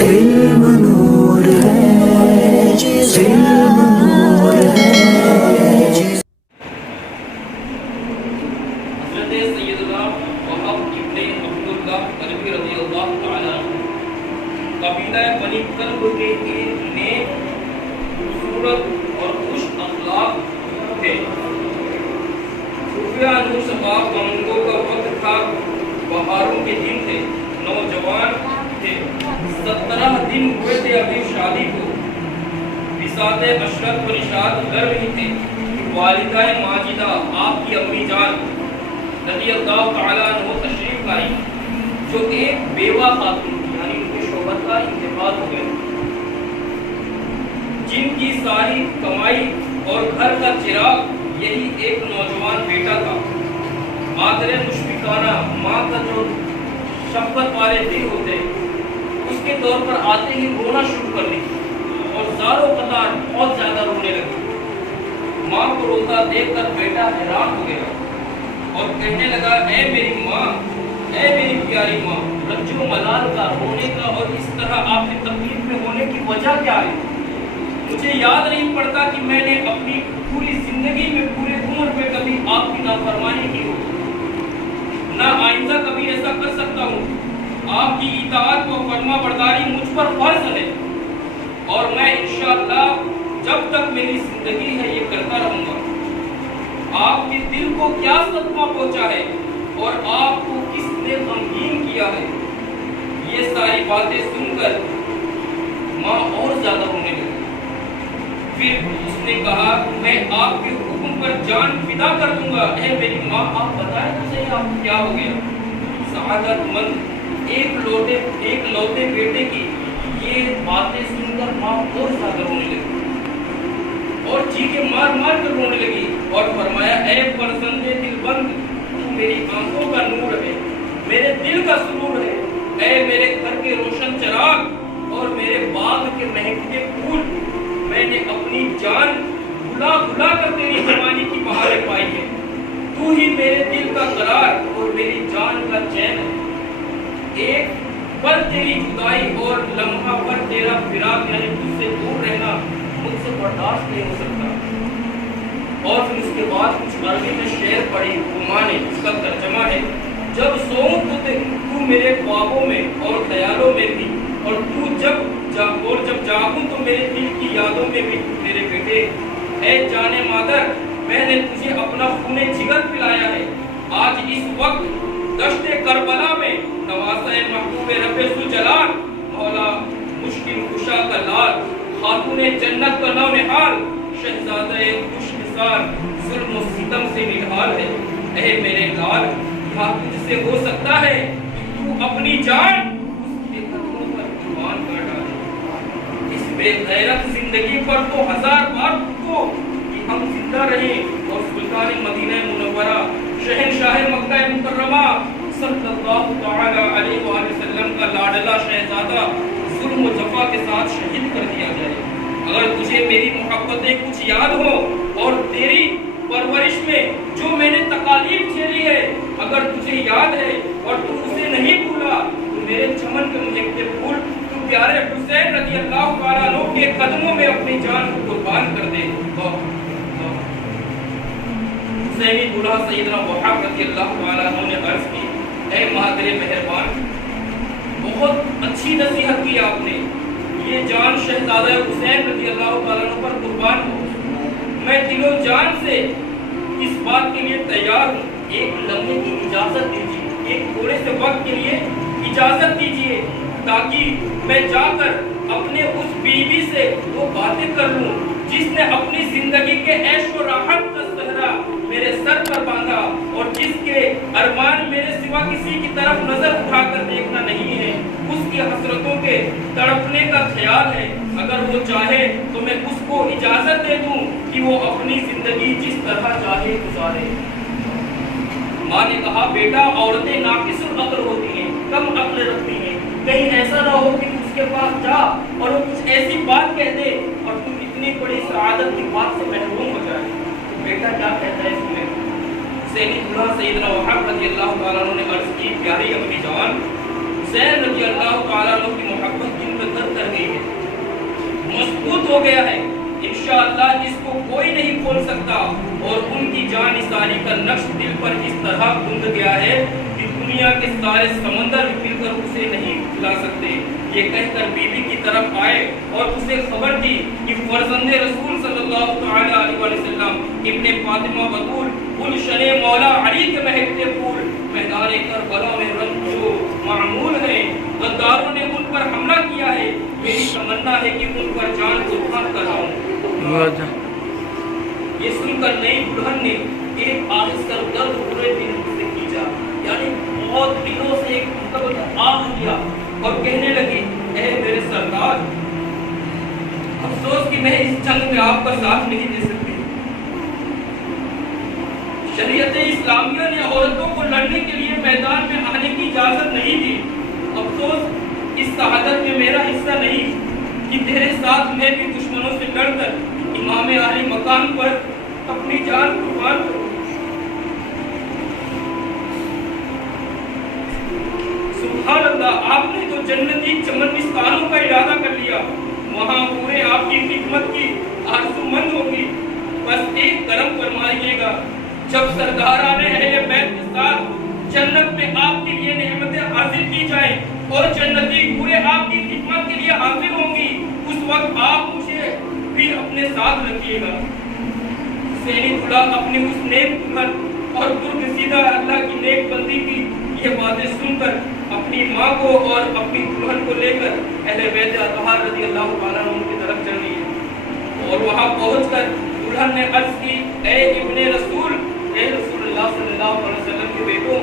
علم نور ہے، علم نور ہے۔ حضرت سیدنا وہب ابن عبداللہ کلبی رضی اللہ تعالی عنہ قبیلہ بنی کلب کے ایک نیک، خوبصورت اور خوش اخلاق تھے۔ صوفیہ نور شباب گنگوں کا وقت تھا، بہاروں کے دن تھے، نوجوان تھے، 17 دن ہوئے تھے ابھی شادی کو۔ بساط عشرت و نشاط گر رہی تھے کہ والدہ ماجدہ آپ کی امی جان رضی اللہ تعالیٰ عنہ تشریف لائی، جو ایک بیوہ خاتون تھی، یعنی ان کے شوہر کا انتقال ہو گیا، جن کی ساری کمائی اور گھر کا چراغ یہی ایک نوجوان بیٹا تھا۔ مادر مشفقانہ، ماں کا جو شفقت والے دل ہوتے اس کے طور پر آتے ہی رونا شروع کر دی اور زاروں قطار بہت زیادہ رونے لگی۔ ماں کو روتا دیکھ کر بیٹا حیران ہو گیا اور کہنے لگا، اے میری ماں، اے میری پیاری ماں، رنج و ملال کا، رونے کا اور اس طرح آپ کی تکلیف میں ہونے کی وجہ کیا ہے؟ مجھے یاد نہیں پڑتا کہ میں نے اپنی پوری زندگی میں، پورے عمر میں کبھی آپ کی نافرمانی کی ہو، نہ آئندہ کبھی ایسا کر سکتا ہوں۔ آپ کی اطاعت و فرما برداری مجھ پر فرض ہے اور میں انشاءاللہ جب تک میری زندگی ہے یہ کرتا رہوں گا۔ آپ کے دل کو کیا صدمہ پہنچا ہے اور آپ کو کس نے غمگین کیا ہے؟ یہ ساری باتیں سن کر ماں اور زیادہ رونے لگی۔ پھر اس نے کہا، میں آپ کے حکم پر جان فدا کر دوں گا۔ اے میری ماں، آپ بتائیں مجھے آپ کو کیا ہو گیا؟ سعادت مند ایک لوتے بیٹے کی یہ باتیں سن کر ماں اور زیادہ رونے لگی اور چیخیں مار مار کر رونے لگی اور فرمایا، اے فرزند دل بند، تو میری آنکھوں کا نور ہے، میرے دل کا سرور ہے، اے میرے گھر کے روشن چراغ اور میرے باغ کے مہکتے پھول، میں نے اپنی جان بھلا بھلا کر تیری جوانی کی بہاریں پائی ہے، تو ہی میرے دل کا قرار اور میری جان کا چین ہے۔ ایک پل تیری جدائی اور لمحہ پر تیرا فراق، یعنی تجھ سے دور رہنا مجھ سے برداشت نہیں ہو سکتا۔ اور پھر اس کے بعد کچھ عربی میں شعر پڑھی، وہ نے اس کا ترجمہ ہے، جب سوؤں تو میرے خوابوں میں اور خیالوں میں بھی، اور جب جاگوں تو میرے دل کی یادوں میں بھی میرے بیٹے۔ اے جانے مادر، میں نے تجھے اپنا خون جگر پلایا ہے، آج اس وقت دشت کربلا میں نواسہ محبوب رب ذوالجلال، مولا مشکل کشا کا لال، خاتون جنت کا نونہال، شہزادہ خوش نثار، ظلم و ستم سے نڈھال ہے۔ اے میرے لال، کیا تجھ سے ہو سکتا ہے کہ تو اپنی جان اس کے قدموں پر قربان کر ڈالے؟ اس بے غیرت زندگی پر تو 1000 بار کو کہ ہم زندہ رہیں اور سلطان مدینہ منورہ، شہنشاہ مکہ مکرمہ صلی اللہ تعالی علیہ وآلہ وسلم کا لاڈلا شہزادہ ظلم و جفا کے ساتھ شہید کر دیا جائے۔ اگر تجھے میری محبتیں کچھ یاد ہو اور تیری پرورش میں جو میں نے تکالیف جھیلی ہے اگر تجھے یاد ہے اور تو اسے نہیں بھولا، تو میرے چمن کے مہکتے پھول، تو پیارے حسین رضی اللہ تعالیٰ عنہ کے قدموں میں اپنی جان کو قربان کر دے۔ حسینی دولہا سیدنا وہب رضی اللہ تعالیٰ عنہ نے عرض کی، اے مہاتر مہربان، بہت اچھی نصیحت کی آپ نے، یہ جان شہزادہ حسین رضی اللہ تعالیٰ عنہ پر قربان ہو، میں دل و جان سے اس بات کے لیے تیار ہوں۔ ایک لمحے کی اجازت دیجیے، ایک تھوڑے سے وقت کے لیے اجازت دیجیے تاکہ میں جا کر اپنے اس بیوی سے وہ باتیں کر لوں جس نے اپنی زندگی کے عیش و راحت کا صحرا میرے سر پر باندھا اور جس کے ارمان میرے سوا کسی کی طرف نظر اٹھا کر دیکھنا نہیں ہے، اس کی حسرتوں کے تڑپنے کا خیال ہے۔ اگر وہ چاہے تو میں اس کو اجازت دے دوں کہ وہ اپنی زندگی جس طرح چاہے گزارے۔ ماں نے کہا، بیٹا، عورتیں ناقص العقل ہوتی ہیں، کم عقل رکھتی ہیں، کہیں ایسا نہ ہو کہ اس کے پاس جا اور وہ کچھ ایسی بات کہہ دے اور تم اتنی بڑی سعادت کی بات سے محروم ہو جائے۔ بیٹا کیا کہتا ہے اس میں؟ حسینی دولہا سیدنا وہب رضی اللہ تعالیٰ عنہ نے عرض کی، پیاری امی جان، حسین رضی اللہ تعالیٰ عنہ کی محبت دل میں گھر کر گئی ہے، مضبوط ہو گیا ہے، انشاءاللہ اس کو کوئی نہیں کھول سکتا، اور ان کی جان نثاری کا نقش دل پر اس طرح گند گیا ہے کہ دنیا کے سارے سمندر مل کر اسے نہیں کھلا سکتے۔ یہ کہہ کر بی بی کی طرف آئے اور اسے خبر دی کہ فرزند رسول صلی اللہ تعالی علیہ وسلم ابن فاطمہ بطول گلشن مولا علی کے مہکتے پھول میدان کربلا میں رنج جو معمول ہے، غداروں نے ان پر حملہ کیا ہے، میری تمنا ہے کہ ان پر جان قربان کراؤں۔ یہ سن کر نئی دلہن نے ایک آہستہ سر درد پورے دن سے کھینچا، یعنی بہت دنوں سے ایک مطلب آگ لیا، اور کہنے لگی اے میرے سردار، افسوس کہ میں اس جنگ میں آپ کا ساتھ نہیں دے سکتی۔ شریعت اسلامیہ نے عورتوں کو لڑنے کے لیے میدان میں آنے کی اجازت نہیں دی۔ افسوس اس شہادت میں میرا حصہ نہیں کہ تیرے ساتھ میں بھی دشمنوں سے لڑ کر امام علی مقام پر اپنی جان قربان کروں۔ سبحان اللہ، آپ نے تو جنتی چمنستانوں کا ارادہ کر لیا، وہاں پورے آپ کی خدمت کی آرزو مند ہوگی۔ بس ایک کرم فرمائیے گا، جب سرداران اہل بیت کے ساتھ جنت میں آپ کے لیے نعمتیں حاصل کی جائیں اور جنتی پورے آپ کی خدمت کے لیے حاضر ہوں گی، اس وقت آپ مجھے بھی اپنے ساتھ رکھیے گا۔ حسینی دلہا اپنی اس نیک دلہن اور برگزیدہ اللہ کی نیک بندی کی یہ باتیں سن کر اپنی ماں کو اور اپنی دلہن کو لے کر اہل بیت اطہار رضی اللہ تعالیٰ عنہ کی طرف چل رہی ہے، اور وہاں پہنچ کر دلہن نے عرض کی اے ابن رسول، اے رسول اللہ صلی اللہ علیہ وسلم کے بیٹوں،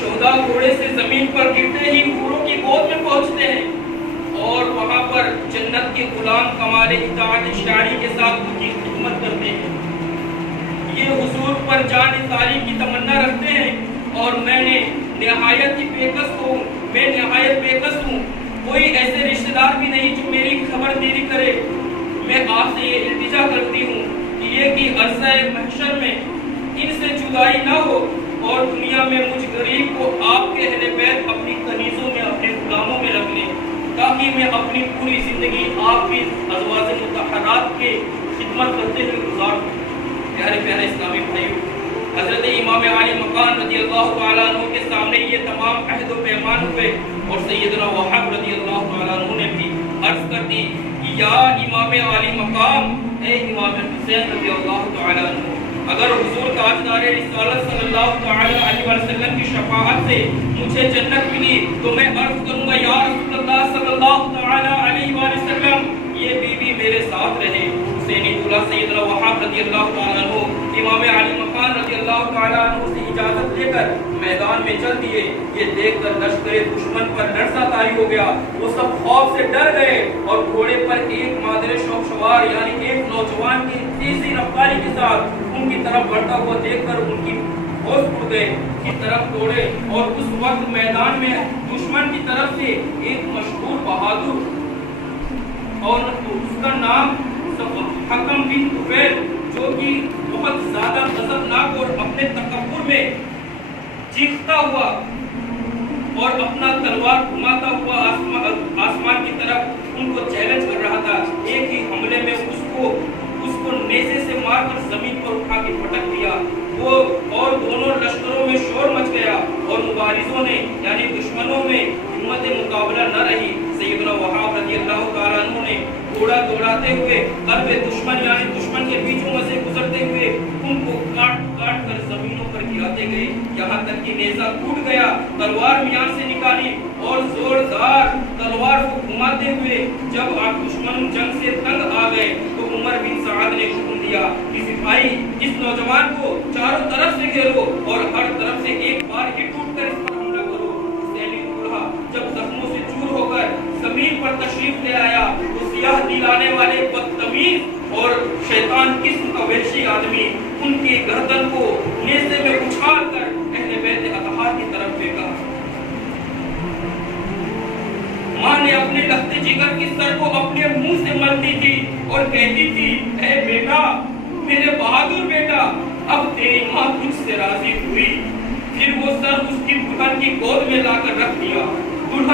شہداء گھوڑے سے زمین پر گرتے ہی حوروں کی گود میں پہنچتے ہیں اور وہاں پر جنت کے غلام کمال اطاعت شاعری کے ساتھ ان کی خدمت کرتے ہیں۔ یہ حضور پر جان نثاری کی تمنا رکھتے ہیں اور میں نہایت ہی بے کس ہوں، میں نہایت بے کس ہوں، کوئی ایسے رشتہ دار بھی نہیں جو میری خبر دیری کرے۔ میں آپ سے یہ التجا کرتی ہوں کہ یہ کہ عرصہ محشر میں ان سے جدائی نہ ہو اور دنیا میں مجھ غریب کو آپ کے اہل بیت اپنی کنیزوں میں اپنے غلاموں میں رکھ لیں، تاکہ میں اپنی پوری زندگی آپ کی ازواج مطہرات کے خدمت کرتے ہوئے گزار دوں۔ پیارے پیارے اسلامی بھائیوں، حضرت امام علی مقام رضی اللہ تعالیٰ عنہ کے سامنے یہ تمام عہد و پیمان ہوئے، اور سیدنا وہاب رضی اللہ تعالیٰ عنہ نے بھی عرض کر دی کہ یا امام علی مقام، اے امام حسین رضی اللہ تعالیٰ عنہ، اگر حضور تاجدار رسالت صلی اللہ تعالی علیہ وسلم کی شفاعت سے مجھے جنت ملی تو میں عرض کروں گا یا رسول اللہ صلی اللہ تعالی علیہ وسلم، یہ بی بی میرے ساتھ رہے۔ حسینی دلہا سیدنا وہاب رضی اللہ تعالیٰ عنہ امام علی مقام رضی اللہ تعالیٰ عنہ سے اجازت لے کر میدان میں چل دیے۔ یہ دیکھ کر لشکر دشمن پر لرزہ طاری ہو گیا، وہ سب خوف سے ڈر گئے اور گھوڑے پر ایک مادر شوق سوار یعنی ایک نوجوان کی تیزی رفتاری کے ساتھ ان کی طرف بڑھتا ہوا دیکھ کر ان کی ہوش اڑ گئے، کی طرف دوڑے، اور اس وقت میدان میں دشمن کی طرف سے ایک مشہور بہادر اور اس کا نام حکم بن طفیل، جو کہ بہت زیادہ غضبناک اور اپنے تکبر میں چیختا ہوا اور اپنا تلوار گھماتا ہوا آسمان کی طرف ان کو چیلنج کر رہا تھا، ایک ہی حملے میں اس کو نیزے سے مار کر زمین پر اٹھا کے پٹک دیا۔ وہ اور دونوں لشکروں میں شور مچ گیا اور مبارزوں نے یعنی دشمنوں میں ہمت مقابلہ نہ رہی۔ سیدنا وہاب رضی اللہ تعالیٰ عنہ نے گھوڑا دوڑاتے ہوئے قلب دشمن یعنی دشمن کے بیچوں میں سے گزرتے ہوئے ان کو کاٹ کاٹ کر زمینوں پر گراتے گئے، یہاں تک کہ نیزہ ٹوٹ گیا۔ تلوار میان سے نکالی اور زوردار تلوار کو گھماتے ہوئے جب آپ دشمن جنگ سے تنگ آ گئے تو عمر بن سعد نے حکم دیا کہ سپاہی اس نوجوان کو چاروں طرف سے گھیرو اور ہر طرف سے ایک بار ہی ٹوٹ کر اس پر حملہ کرو۔ حسینی دلہا جب زخموں سے چور ہو کر زمین پر تشریف لے آیا تو سیاہ دلانے والے بدتمیز اور شیطان قسم کا وحشی آدمی ان کی گردن کو نیزے میں اچھال کر اہل بیت اطہار کی طرف پھینکا۔ ماں نے اپنے لخت جگر کی سر کو اپنے منہ سے ملتی تھی اور کہتی تھی اے بیٹا، میرے بہادر بیٹا، اب تیری ماں تجھ سے راضی ہوئی۔ پھر وہ سر اس کی دلہن کی گود میں لا کر رکھ دیا۔ دلہن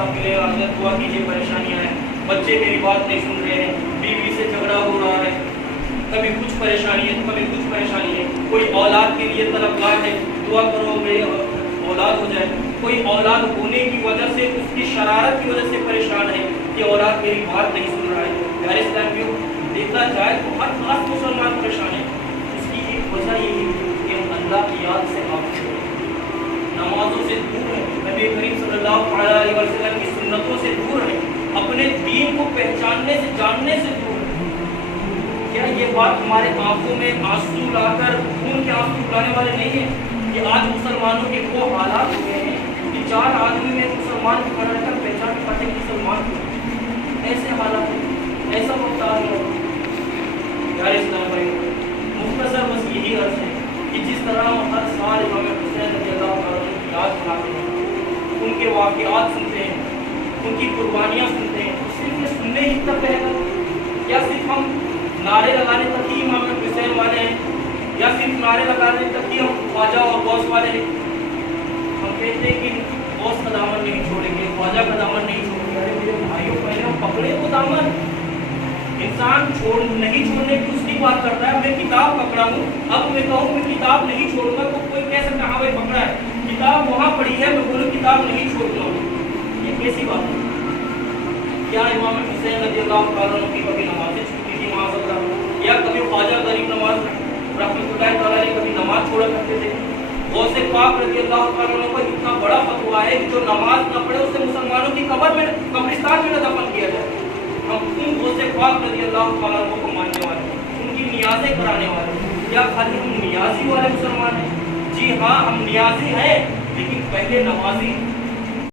صاحب ملے اور حضرت دعا کیجیے پریشانیاں ہیں, بچے میری بات نہیں سن رہے ہیں, بیوی سے جھگڑا ہو رہا ہے, کبھی کچھ پریشانی ہے کبھی کچھ پریشانی ہے, کوئی اولاد کے لیے طلبگار ہے, دعا کرو میری اولاد ہو جائے, کوئی اولاد ہونے کی وجہ سے اس کی شرارت کی وجہ سے پریشان ہے کہ اولاد میری بات نہیں سن رہا ہے. پیارے اسلامیوں, دیکھا جائے تو ہر خاص مسلمان پریشان ہے. اس کی ایک وجہ یہی ہے کہ ہم اللہ کی یاد سے غافل ہیں, نمازوں سے دور ہیں, نبی کریم صلی اللہ علیہ وسلم کی سنتوں سے دور ہیں, اپنے دین کو پہچاننے سے جاننے سے دور ہیں. کیا یہ بات ہمارے آنکھوں میں آنسو لا کر خون کے آنسو لانے والے نہیں ہیں کہ آج مسلمانوں کے وہ حالات ہو گئے ہیں کہ 4 آدمی میں مسلمان کو کھڑا رہ کر پہچان پاتے مسلمان کو, ایسے حالات ایسا وقت آ گیا. پیارے اسلام بھائی, مختصر بس یہی عرض ہے کہ جس طرح ہم ہر سال امام حسین رضی اللہ عنہ کی یاد کرتے ہیں, ان کے واقعات سنتے ہیں, ان کی قربانیاں سنتے ہیں, تو صرف یہ سننے ہی تک رہے گا کیا؟ صرف ہم نعرے لگانے تک ہی امام حسین والے ہیں, یا صرف نعرے لگانے تک ہی ہم خواجہ اور غوث والے ہیں؟ ہم کہتے ہیں کہ غوث کا دامن نہیں چھوڑیں گے, خواجہ کا دامن نہیں چھوڑیں گے. ارے میرے بھائیوں بہنوں, پکڑے تو دامن. انسان نہیں چھوڑنے کی اس کی بات کرتا ہے. میں کتاب پکڑا ہوں, اب میں کہوں میں کتاب نہیں چھوڑوں گا تو کوئی کہہ سکتا ہاں بھائی پکڑا ہے, کتاب وہاں پڑھی ہے, میں بولوں کتاب نہیں چھوڑتا ہوں, یہ کیسی بات ہے؟ کیا امام حسین رضی اللہ عنہ کی کبھی نمازیں چھوٹی تھی معاذ اللہ, یا کبھی خواجہ غریب نواز رحمۃ اللہ تعالیٰ نے کبھی نماز چھوڑا کرتے تھے؟ غوث پاک رضی اللہ عنہ کا اتنا بڑا فتویٰ ہے کہ جو نماز نہ پڑھے اسے مسلمانوں کی قبرستان میں نہ دفن کیا جائے. ہم ان غوث پاک رضی اللہ عنہ کو ماننے والے, ان کی نیازیں کرانے والے, یا خالی ہم نیازی والے مسلمان ہیں؟ جی ہاں, ہم نیازی ہیں لیکن پہلے نمازی.